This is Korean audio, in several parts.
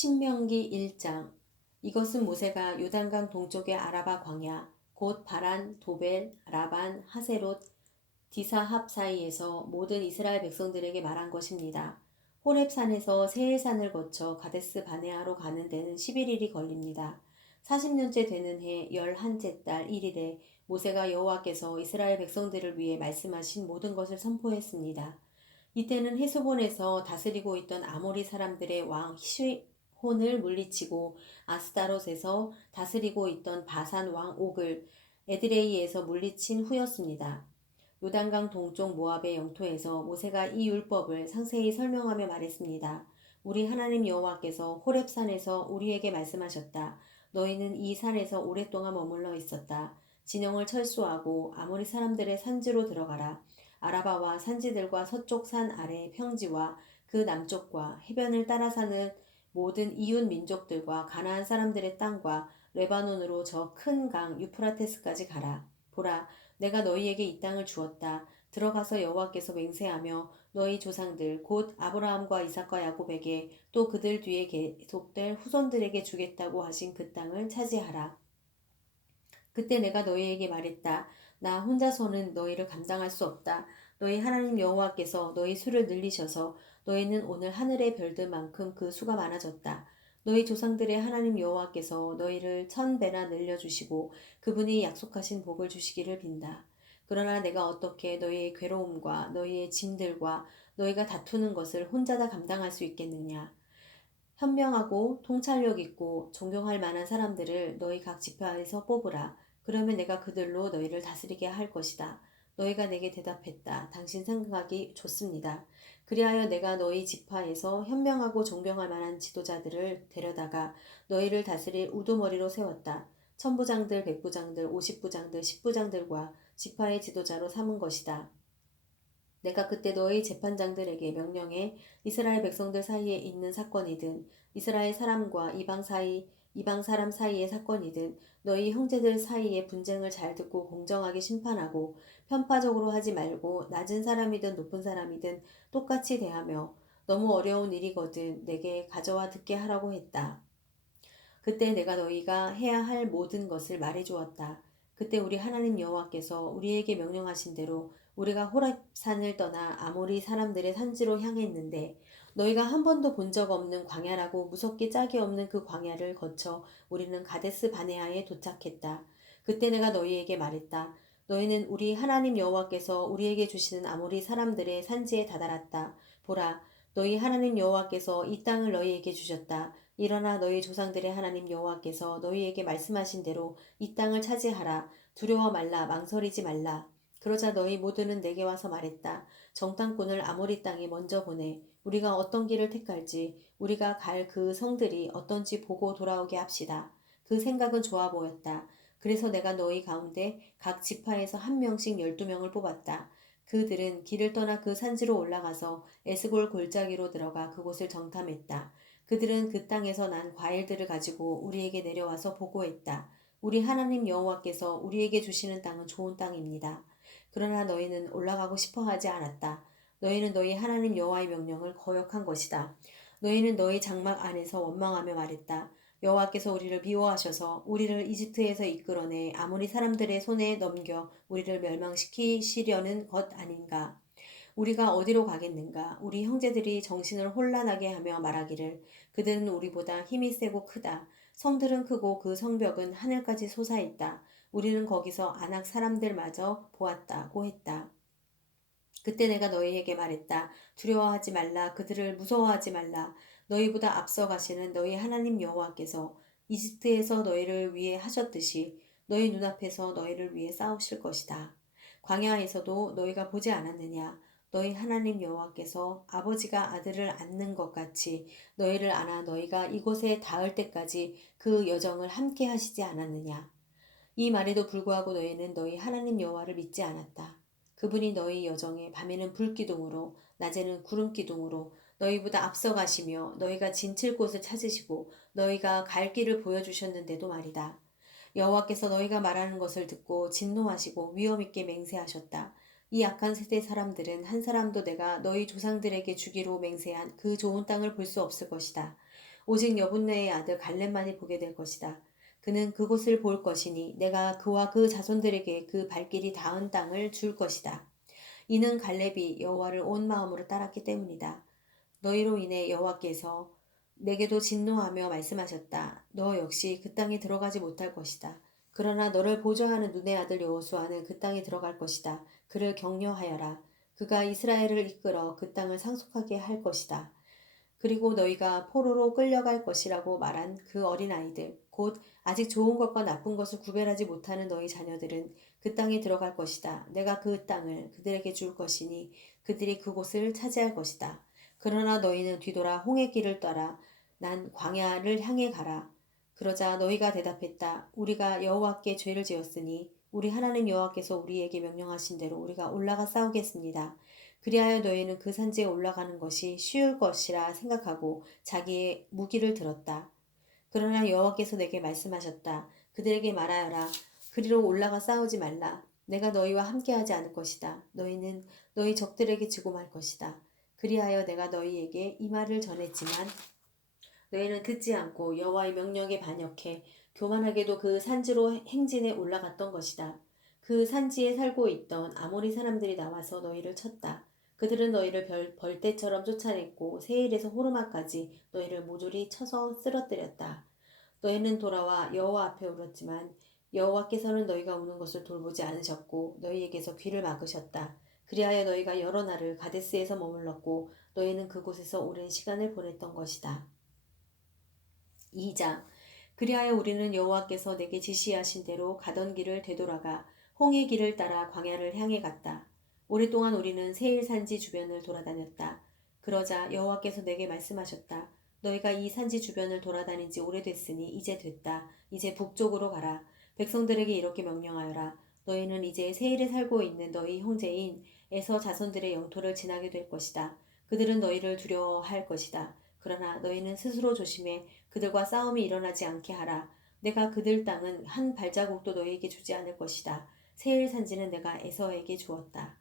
신명기 1장 이것은 모세가 요단강 동쪽의 아라바 광야 곧 바란, 도벨, 라반, 하세롯, 디사합 사이에서 모든 이스라엘 백성들에게 말한 것입니다. 호렙산에서 세일산을 거쳐 가데스 바네아로 가는 데는 11일이 걸립니다. 40년째 되는 해 열한째 달 1일에 모세가 여호와께서 이스라엘 백성들을 위해 말씀하신 모든 것을 선포했습니다. 이때는 헤스본에서 다스리고 있던 아모리 사람들의 왕시 혼을 물리치고 아스타롯에서 다스리고 있던 바산 왕 옥을 에드레이에서 물리친 후였습니다. 요단강 동쪽 모압의 영토에서 모세가 이 율법을 상세히 설명하며 말했습니다. 우리 하나님 여호와께서 호렙산에서 우리에게 말씀하셨다. 너희는 이 산에서 오랫동안 머물러 있었다. 진영을 철수하고 아모리 사람들의 산지로 들어가라. 아라바와 산지들과 서쪽 산 아래의 평지와 그 남쪽과 해변을 따라 사는 모든 이웃 민족들과 가나안 사람들의 땅과 레바논으로 저 큰 강 유프라테스까지 가라. 보라, 내가 너희에게 이 땅을 주었다. 들어가서 여호와께서 맹세하며 너희 조상들 곧 아브라함과 이삭과 야곱에게 또 그들 뒤에 계속될 후손들에게 주겠다고 하신 그 땅을 차지하라. 그때 내가 너희에게 말했다. 나 혼자서는 너희를 감당할 수 없다. 너희 하나님 여호와께서 너희 수를 늘리셔서 너희는 오늘 하늘의 별들만큼 그 수가 많아졌다. 너희 조상들의 하나님 여호와께서 너희를 천 배나 늘려주시고 그분이 약속하신 복을 주시기를 빈다. 그러나 내가 어떻게 너희의 괴로움과 너희의 짐들과 너희가 다투는 것을 혼자 다 감당할 수 있겠느냐? 현명하고 통찰력 있고 존경할 만한 사람들을 너희 각 지파에서 뽑으라. 그러면 내가 그들로 너희를 다스리게 할 것이다. 너희가 내게 대답했다. 당신 생각이 좋습니다. 그리하여 내가 너희 지파에서 현명하고 존경할 만한 지도자들을 데려다가 너희를 다스릴 우두머리로 세웠다. 천부장들, 백부장들, 오십부장들, 십부장들과 지파의 지도자로 삼은 것이다. 내가 그때 너희 재판장들에게 명령해 이스라엘 백성들 사이에 있는 사건이든 이스라엘 사람과 이방 사이 이방 사람 사이의 사건이든 너희 형제들 사이의 분쟁을 잘 듣고 공정하게 심판하고 편파적으로 하지 말고 낮은 사람이든 높은 사람이든 똑같이 대하며 너무 어려운 일이거든 내게 가져와 듣게 하라고 했다. 그때 내가 너희가 해야 할 모든 것을 말해 주었다. 그때 우리 하나님 여호와께서 우리에게 명령하신 대로 우리가 호렙산을 떠나 아모리 사람들의 산지로 향했는데 너희가 한 번도 본 적 없는 광야라고 무섭게 짝이 없는 그 광야를 거쳐 우리는 가데스 바네아에 도착했다. 그때 내가 너희에게 말했다. 너희는 우리 하나님 여호와께서 우리에게 주시는 아모리 사람들의 산지에 다다랐다. 보라, 너희 하나님 여호와께서 이 땅을 너희에게 주셨다. 일어나 너희 조상들의 하나님 여호와께서 너희에게 말씀하신 대로 이 땅을 차지하라. 두려워 말라. 망설이지 말라. 그러자 너희 모두는 내게 와서 말했다. 정탐꾼을 아모리 땅에 먼저 보내. 우리가 어떤 길을 택할지, 우리가 갈 그 성들이 어떤지 보고 돌아오게 합시다. 그 생각은 좋아 보였다. 그래서 내가 너희 가운데 각 지파에서 한 명씩 열두 명을 뽑았다. 그들은 길을 떠나 그 산지로 올라가서 에스골 골짜기로 들어가 그곳을 정탐했다. 그들은 그 땅에서 난 과일들을 가지고 우리에게 내려와서 보고했다. 우리 하나님 여호와께서 우리에게 주시는 땅은 좋은 땅입니다. 그러나 너희는 올라가고 싶어 하지 않았다. 너희는 너희 하나님 여호와의 명령을 거역한 것이다. 너희는 너희 장막 안에서 원망하며 말했다. 여호와께서 우리를 미워하셔서 우리를 이집트에서 이끌어내 아모리 사람들의 손에 넘겨 우리를 멸망시키시려는 것 아닌가? 우리가 어디로 가겠는가? 우리 형제들이 정신을 혼란하게 하며 말하기를 그들은 우리보다 힘이 세고 크다. 성들은 크고 그 성벽은 하늘까지 솟아있다. 우리는 거기서 안악 사람들마저 보았다고 했다. 그때 내가 너희에게 말했다. 두려워하지 말라. 그들을 무서워하지 말라. 너희보다 앞서 가시는 너희 하나님 여호와께서 이집트에서 너희를 위해 하셨듯이 너희 눈앞에서 너희를 위해 싸우실 것이다. 광야에서도 너희가 보지 않았느냐? 너희 하나님 여호와께서 아버지가 아들을 안는 것 같이 너희를 안아 너희가 이곳에 닿을 때까지 그 여정을 함께 하시지 않았느냐? 이 말에도 불구하고 너희는 너희 하나님 여호와를 믿지 않았다. 그분이 너희 여정에 밤에는 불기둥으로 낮에는 구름기둥으로 너희보다 앞서가시며 너희가 진칠 곳을 찾으시고 너희가 갈 길을 보여주셨는데도 말이다. 여호와께서 너희가 말하는 것을 듣고 진노하시고 위험 있게 맹세하셨다. 이 악한 세대 사람들은 한 사람도 내가 너희 조상들에게 주기로 맹세한 그 좋은 땅을 볼 수 없을 것이다. 오직 여분네의 아들 갈렙만이 보게 될 것이다. 그는 그곳을 볼 것이니 내가 그와 그 자손들에게 그 발길이 닿은 땅을 줄 것이다. 이는 갈렙이 여호와를 온 마음으로 따랐기 때문이다. 너희로 인해 여호와께서 내게도 진노하며 말씀하셨다. 너 역시 그 땅에 들어가지 못할 것이다. 그러나 너를 보좌하는 눈의 아들 여호수아는 그 땅에 들어갈 것이다. 그를 격려하여라. 그가 이스라엘을 이끌어 그 땅을 상속하게 할 것이다. 그리고 너희가 포로로 끌려갈 것이라고 말한 그 어린 아이들, 곧 아직 좋은 것과 나쁜 것을 구별하지 못하는 너희 자녀들은 그 땅에 들어갈 것이다. 내가 그 땅을 그들에게 줄 것이니 그들이 그곳을 차지할 것이다. 그러나 너희는 뒤돌아 홍해 길을 따라 난 광야를 향해 가라. 그러자 너희가 대답했다. 우리가 여호와께 죄를 지었으니 우리 하나님 여호와께서 우리에게 명령하신 대로 우리가 올라가 싸우겠습니다. 그리하여 너희는 그 산지에 올라가는 것이 쉬울 것이라 생각하고 자기의 무기를 들었다. 그러나 여호와께서 내게 말씀하셨다. 그들에게 말하여라. 그리로 올라가 싸우지 말라. 내가 너희와 함께하지 않을 것이다. 너희는 너희 적들에게 지고 말 것이다. 그리하여 내가 너희에게 이 말을 전했지만 너희는 듣지 않고 여호와의 명령에 반역해 교만하게도 그 산지로 행진에 올라갔던 것이다. 그 산지에 살고 있던 아모리 사람들이 나와서 너희를 쳤다. 그들은 너희를 벌, 벌떼처럼 쫓아냈고 세일에서 호르마까지 너희를 모조리 쳐서 쓰러뜨렸다. 너희는 돌아와 여호와 앞에 울었지만 여호와께서는 너희가 우는 것을 돌보지 않으셨고 너희에게서 귀를 막으셨다. 그리하여 너희가 여러 날을 가데스에서 머물렀고 너희는 그곳에서 오랜 시간을 보냈던 것이다. 2장 그리하여 우리는 여호와께서 내게 지시하신 대로 가던 길을 되돌아가 홍해 길을 따라 광야를 향해 갔다. 오랫동안 우리는 세일 산지 주변을 돌아다녔다. 그러자 여호와께서 내게 말씀하셨다. 너희가 이 산지 주변을 돌아다닌 지 오래됐으니 이제 됐다. 이제 북쪽으로 가라. 백성들에게 이렇게 명령하여라. 너희는 이제 세일에 살고 있는 너희 형제인 에서 자손들의 영토를 지나게 될 것이다. 그들은 너희를 두려워할 것이다. 그러나 너희는 스스로 조심해 그들과 싸움이 일어나지 않게 하라. 내가 그들 땅은 한 발자국도 너희에게 주지 않을 것이다. 세일 산지는 내가 에서에게 주었다.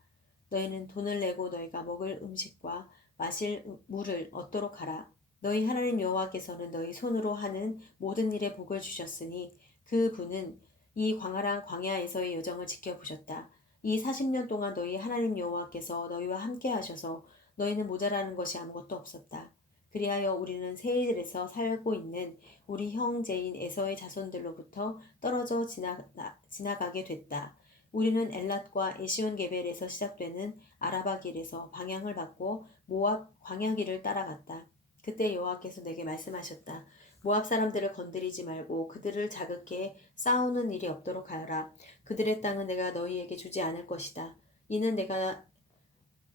너희는 돈을 내고 너희가 먹을 음식과 마실 물을 얻도록 하라. 너희 하나님 여호와께서는 너희 손으로 하는 모든 일에 복을 주셨으니 그 분은 이 광활한 광야에서의 여정을 지켜보셨다. 이 40년 동안 너희 하나님 여호와께서 너희와 함께 하셔서 너희는 모자라는 것이 아무것도 없었다. 그리하여 우리는 세일에서 살고 있는 우리 형제인 에서의 자손들로부터 떨어져 지나, 지나가게 됐다. 우리는 엘랏과 에시온 게벨에서 시작되는 아라바 길에서 방향을 바꿔 모압 광야길을 따라갔다. 그때 여호와께서 내게 말씀하셨다. 모압 사람들을 건드리지 말고 그들을 자극해 싸우는 일이 없도록 하여라. 그들의 땅은 내가 너희에게 주지 않을 것이다. 이는 내가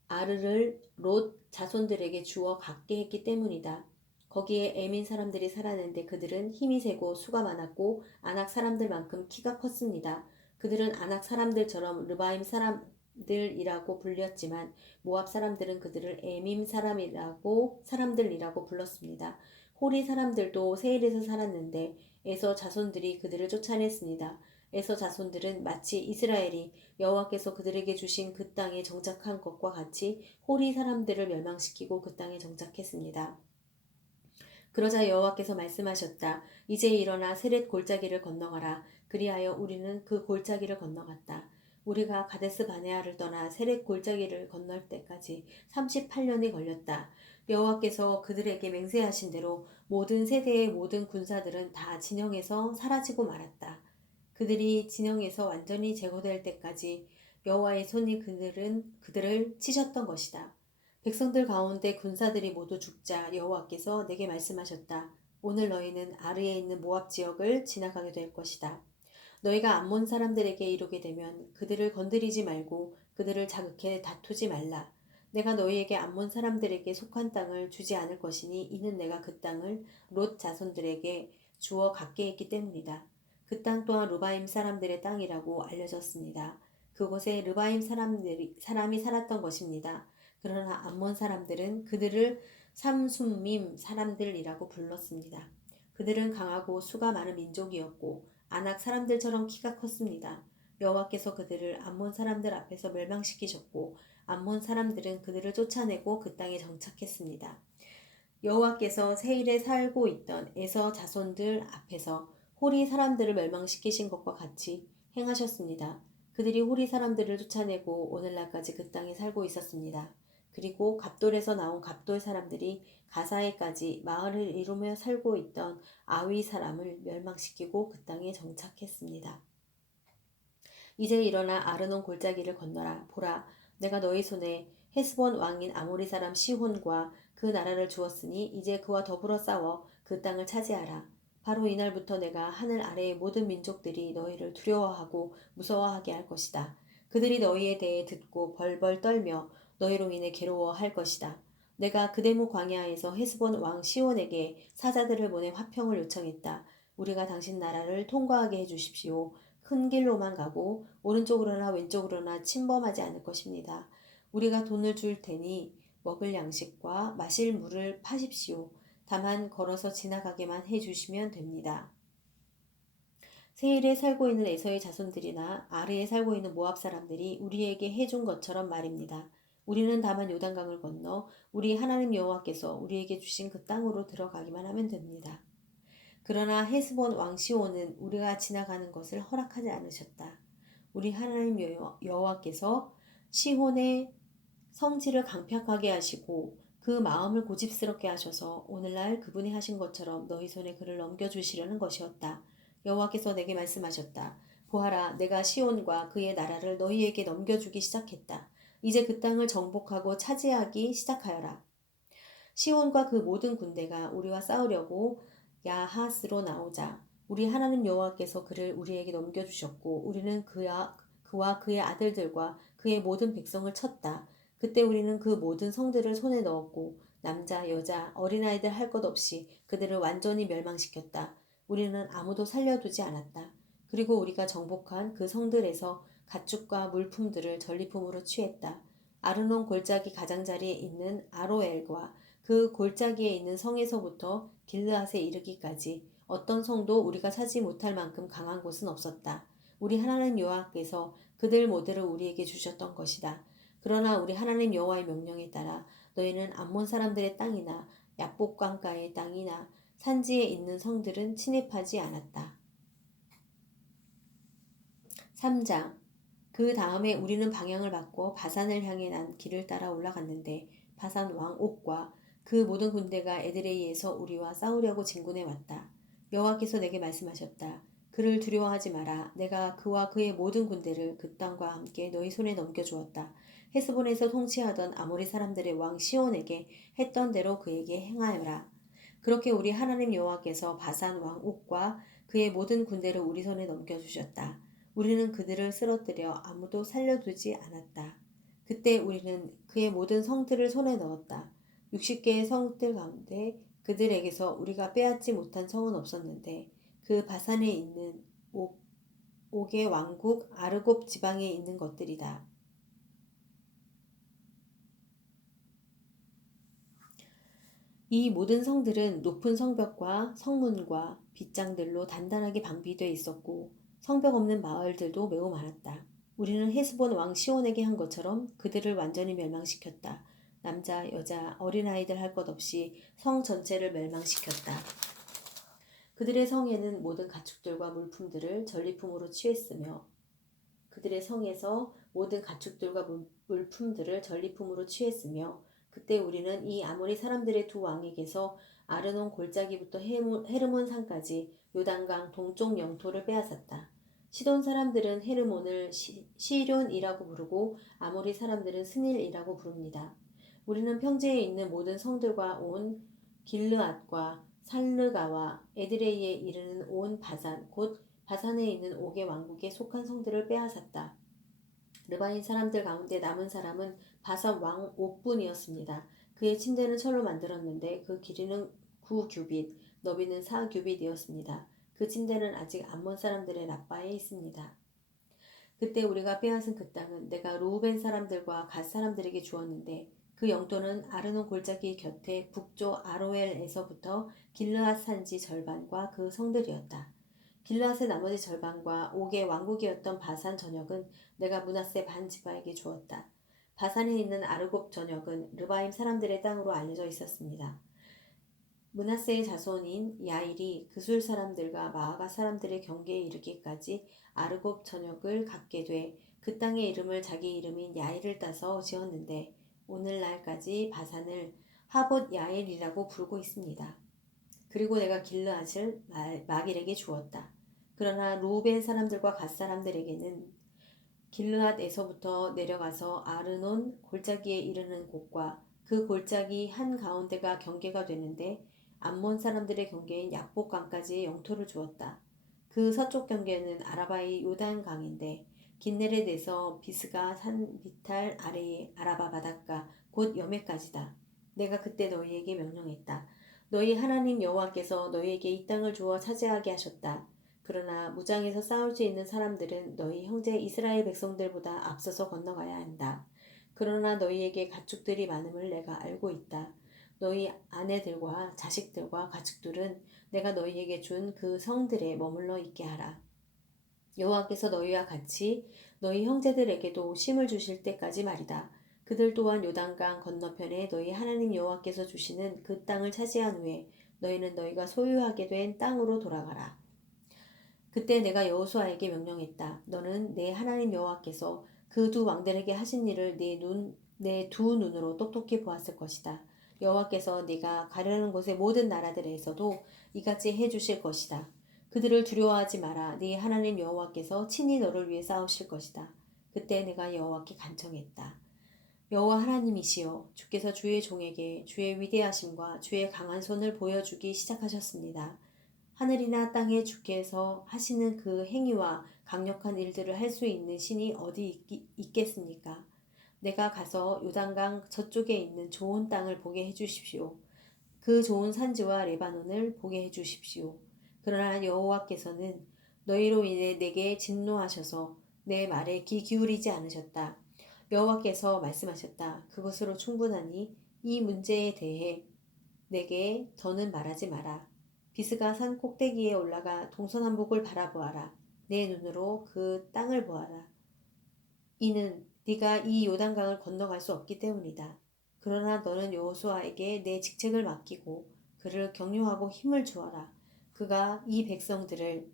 아르를 롯 자손들에게 주어 갖게 했기 때문이다. 거기에 에민 사람들이 살았는데 그들은 힘이 세고 수가 많았고 아낙 사람들만큼 키가 컸습니다. 그들은 아낙 사람들처럼 르바임 사람들이라고 불렸지만 모압 사람들은 그들을 에밈 사람이라고 사람들이라고 불렀습니다. 호리 사람들도 세일에서 살았는데 에서 자손들이 그들을 쫓아냈습니다. 에서 자손들은 마치 이스라엘이 여호와께서 그들에게 주신 그 땅에 정착한 것과 같이 호리 사람들을 멸망시키고 그 땅에 정착했습니다. 그러자 여호와께서 말씀하셨다. 이제 일어나 세렛 골짜기를 건너가라. 그리하여 우리는 그 골짜기를 건너갔다. 우리가 가데스 바네아를 떠나 세렛 골짜기를 건널 때까지 38년이 걸렸다. 여호와께서 그들에게 맹세하신 대로 모든 세대의 모든 군사들은 다 진영에서 사라지고 말았다. 그들이 진영에서 완전히 제거될 때까지 여호와의 손이 그들은 그들을 치셨던 것이다. 백성들 가운데 군사들이 모두 죽자 여호와께서 내게 말씀하셨다. 오늘 너희는 아르에 있는 모압 지역을 지나가게 될 것이다. 너희가 암몬 사람들에게 이르게 되면 그들을 건드리지 말고 그들을 자극해 다투지 말라. 내가 너희에게 암몬 사람들에게 속한 땅을 주지 않을 것이니 이는 내가 그 땅을 롯 자손들에게 주어 갖게 했기 때문이다. 그 땅 또한 루바임 사람들의 땅이라고 알려졌습니다. 그곳에 르바임 사람들이 사람이 살았던 것입니다. 그러나 암몬 사람들은 그들을 삼순밈 사람들이라고 불렀습니다. 그들은 강하고 수가 많은 민족이었고 아낙 사람들처럼 키가 컸습니다. 여호와께서 그들을 암몬 사람들 앞에서 멸망시키셨고 암몬 사람들은 그들을 쫓아내고 그 땅에 정착했습니다. 여호와께서 세일에 살고 있던 에서 자손들 앞에서 호리 사람들을 멸망시키신 것과 같이 행하셨습니다. 그들이 호리 사람들을 쫓아내고 오늘날까지 그 땅에 살고 있었습니다. 그리고 갑돌에서 나온 갑돌 사람들이 가사에까지 마을을 이루며 살고 있던 아위 사람을 멸망시키고 그 땅에 정착했습니다. 이제 일어나 아르논 골짜기를 건너라. 보라, 내가 너희 손에 헤스본 왕인 아모리 사람 시혼과 그 나라를 주었으니 이제 그와 더불어 싸워 그 땅을 차지하라. 바로 이날부터 내가 하늘 아래의 모든 민족들이 너희를 두려워하고 무서워하게 할 것이다. 그들이 너희에 대해 듣고 벌벌 떨며 너희로 인해 괴로워할 것이다. 내가 그대무 광야에서 헤스본 왕 시온에게 사자들을 보내 화평을 요청했다. 우리가 당신 나라를 통과하게 해주십시오. 큰 길로만 가고 오른쪽으로나 왼쪽으로나 침범하지 않을 것입니다. 우리가 돈을 줄 테니 먹을 양식과 마실 물을 파십시오. 다만 걸어서 지나가게만 해주시면 됩니다. 세일에 살고 있는 에서의 자손들이나 아르에 살고 있는 모압 사람들이 우리에게 해준 것처럼 말입니다. 우리는 다만 요단강을 건너 우리 하나님 여호와께서 우리에게 주신 그 땅으로 들어가기만 하면 됩니다. 그러나 헤스본 왕 시온은 우리가 지나가는 것을 허락하지 않으셨다. 우리 하나님 여호와께서 시온의 성질을 강팍하게 하시고 그 마음을 고집스럽게 하셔서 오늘날 그분이 하신 것처럼 너희 손에 그를 넘겨주시려는 것이었다. 여호와께서 내게 말씀하셨다. 보아라, 내가 시온과 그의 나라를 너희에게 넘겨주기 시작했다. 이제 그 땅을 정복하고 차지하기 시작하여라. 시온과 그 모든 군대가 우리와 싸우려고 야하스로 나오자 우리 하나님 여호와께서 그를 우리에게 넘겨주셨고 우리는 그와, 그와 그의 아들들과 그의 모든 백성을 쳤다. 그때 우리는 그 모든 성들을 손에 넣었고 남자, 여자, 어린아이들 할 것 없이 그들을 완전히 멸망시켰다. 우리는 아무도 살려두지 않았다. 그리고 우리가 정복한 그 성들에서 가축과 물품들을 전리품으로 취했다. 아르논 골짜기 가장자리에 있는 아로엘과 그 골짜기에 있는 성에서부터 길르앗에 이르기까지 어떤 성도 우리가 사지 못할 만큼 강한 곳은 없었다. 우리 하나님 여호와께서 그들 모두를 우리에게 주셨던 것이다. 그러나 우리 하나님 여호와의 명령에 따라 너희는 암몬 사람들의 땅이나 약복강가의 땅이나 산지에 있는 성들은 침입하지 않았다. 3장 그 다음에 우리는 방향을 바꿔 바산을 향해 난 길을 따라 올라갔는데 바산 왕 옥과 그 모든 군대가 에드레이에서 우리와 싸우려고 진군해 왔다. 여호와께서 내게 말씀하셨다. 그를 두려워하지 마라. 내가 그와 그의 모든 군대를 그 땅과 함께 너희 손에 넘겨주었다. 헤스본에서 통치하던 아모리 사람들의 왕 시온에게 했던 대로 그에게 행하여라. 그렇게 우리 하나님 여호와께서 바산 왕 옥과 그의 모든 군대를 우리 손에 넘겨주셨다. 우리는 그들을 쓰러뜨려 아무도 살려두지 않았다. 그때 우리는 그의 모든 성들을 손에 넣었다. 60개의 성들 가운데 그들에게서 우리가 빼앗지 못한 성은 없었는데 그 바산에 있는 옥, 옥의 왕국 아르곱 지방에 있는 것들이다. 이 모든 성들은 높은 성벽과 성문과 빗장들로 단단하게 방비되어 있었고 성벽 없는 마을들도 매우 많았다. 우리는 헤스본 왕 시온에게 한 것처럼 그들을 완전히 멸망시켰다. 남자, 여자, 어린아이들 할 것 없이 성 전체를 멸망시켰다. 그들의 성에는 모든 가축들과 물품들을 전리품으로 취했으며 그들의 성에서 모든 가축들과 물품들을 전리품으로 취했으며 그때 우리는 이 아모리 사람들의 두 왕에게서 아르논 골짜기부터 헤르몬 산까지 요단강 동쪽 영토를 빼앗았다. 시돈 사람들은 헤르몬을 시, 시륜이라고 부르고 아모리 사람들은 스닐이라고 부릅니다. 우리는 평지에 있는 모든 성들과 온 길르앗과 살르가와 에드레이에 이르는 온 바산 곧 바산에 있는 옥의 왕국에 속한 성들을 빼앗았다. 르바인 사람들 가운데 남은 사람은 바산 왕 옥분이었습니다. 그의 침대는 철로 만들었는데 그 길이는 9규빗, 너비는 4규빗이었습니다. 그 침대는 아직 암몬 사람들의 라빠에 있습니다. 그때 우리가 빼앗은 그 땅은 내가 루우벤 사람들과 갓 사람들에게 주었는데 그 영토는 아르논 골짜기 곁에 북쪽 아로엘에서부터 길르앗 산지 절반과 그 성들이었다. 길르앗의 나머지 절반과 옥의 왕국이었던 바산 전역은 내가 문하세 반 지파에게 주었다. 바산에 있는 아르곱 전역은 르바임 사람들의 땅으로 알려져 있었습니다. 문하세의 자손인 야일이 그술 사람들과 마아가 사람들의 경계에 이르기까지 아르곱 전역을 갖게 돼 그 땅의 이름을 자기 이름인 야일을 따서 지었는데 오늘날까지 바산을 하봇 야일이라고 부르고 있습니다. 그리고 내가 길르앗을 마- 마길에게 주었다. 그러나 루벤 사람들과 갓 사람들에게는 길르앗에서부터 내려가서 아르논 골짜기에 이르는 곳과 그 골짜기 한 가운데가 경계가 되는데 암몬 사람들의 경계인 약복강까지 영토를 주었다. 그 서쪽 경계는 아라바의 요단강인데 긴네렛에서 비스가 산 비탈 아래의 아라바 바닷가 곧 여매까지다. 내가 그때 너희에게 명령했다. 너희 하나님 여호와께서 너희에게 이 땅을 주어 차지하게 하셨다. 그러나 무장에서 싸울 수 있는 사람들은 너희 형제 이스라엘 백성들보다 앞서서 건너가야 한다. 그러나 너희에게 가축들이 많음을 내가 알고 있다. 너희 아내들과 자식들과 가축들은 내가 너희에게 준 그 성들에 머물러 있게 하라. 여호와께서 너희와 같이 너희 형제들에게도 심을 주실 때까지 말이다. 그들 또한 요단강 건너편에 너희 하나님 여호와께서 주시는 그 땅을 차지한 후에 너희는 너희가 소유하게 된 땅으로 돌아가라. 그때 내가 여호수아에게 명령했다. 너는 내 하나님 여호와께서 그 두 왕들에게 하신 일을 네 눈, 내 두 눈으로 똑똑히 보았을 것이다. 여호와께서 네가 가려는 곳의 모든 나라들에서도 이같이 해 주실 것이다. 그들을 두려워하지 마라. 네 하나님 여호와께서 친히 너를 위해 싸우실 것이다. 그때 내가 여호와께 간청했다. 여호와 하나님이시여 주께서 주의 종에게 주의 위대하심과 주의 강한 손을 보여주기 시작하셨습니다. 하늘이나 땅에 주께서 하시는 그 행위와 강력한 일들을 할 수 있는 신이 어디 있겠습니까? 내가 가서 요단강 저쪽에 있는 좋은 땅을 보게 해주십시오. 그 좋은 산지와 레바논을 보게 해주십시오. 그러나 여호와께서는 너희로 인해 내게 진노하셔서 내 말에 귀 기울이지 않으셨다. 여호와께서 말씀하셨다. 그것으로 충분하니 이 문제에 대해 내게 더는 말하지 마라. 비스가 산 꼭대기에 올라가 동서남북을 바라보아라. 내 눈으로 그 땅을 보아라. 이는 네가 이 요단강을 건너갈 수 없기 때문이다. 그러나 너는 여호수아에게 내 직책을 맡기고 그를 격려하고 힘을 주어라. 그가 이 백성들을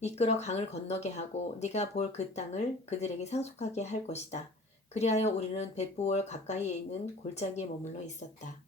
이끌어 강을 건너게 하고 네가 볼 그 땅을 그들에게 상속하게 할 것이다. 그리하여 우리는 벳부월 가까이에 있는 골짜기에 머물러 있었다.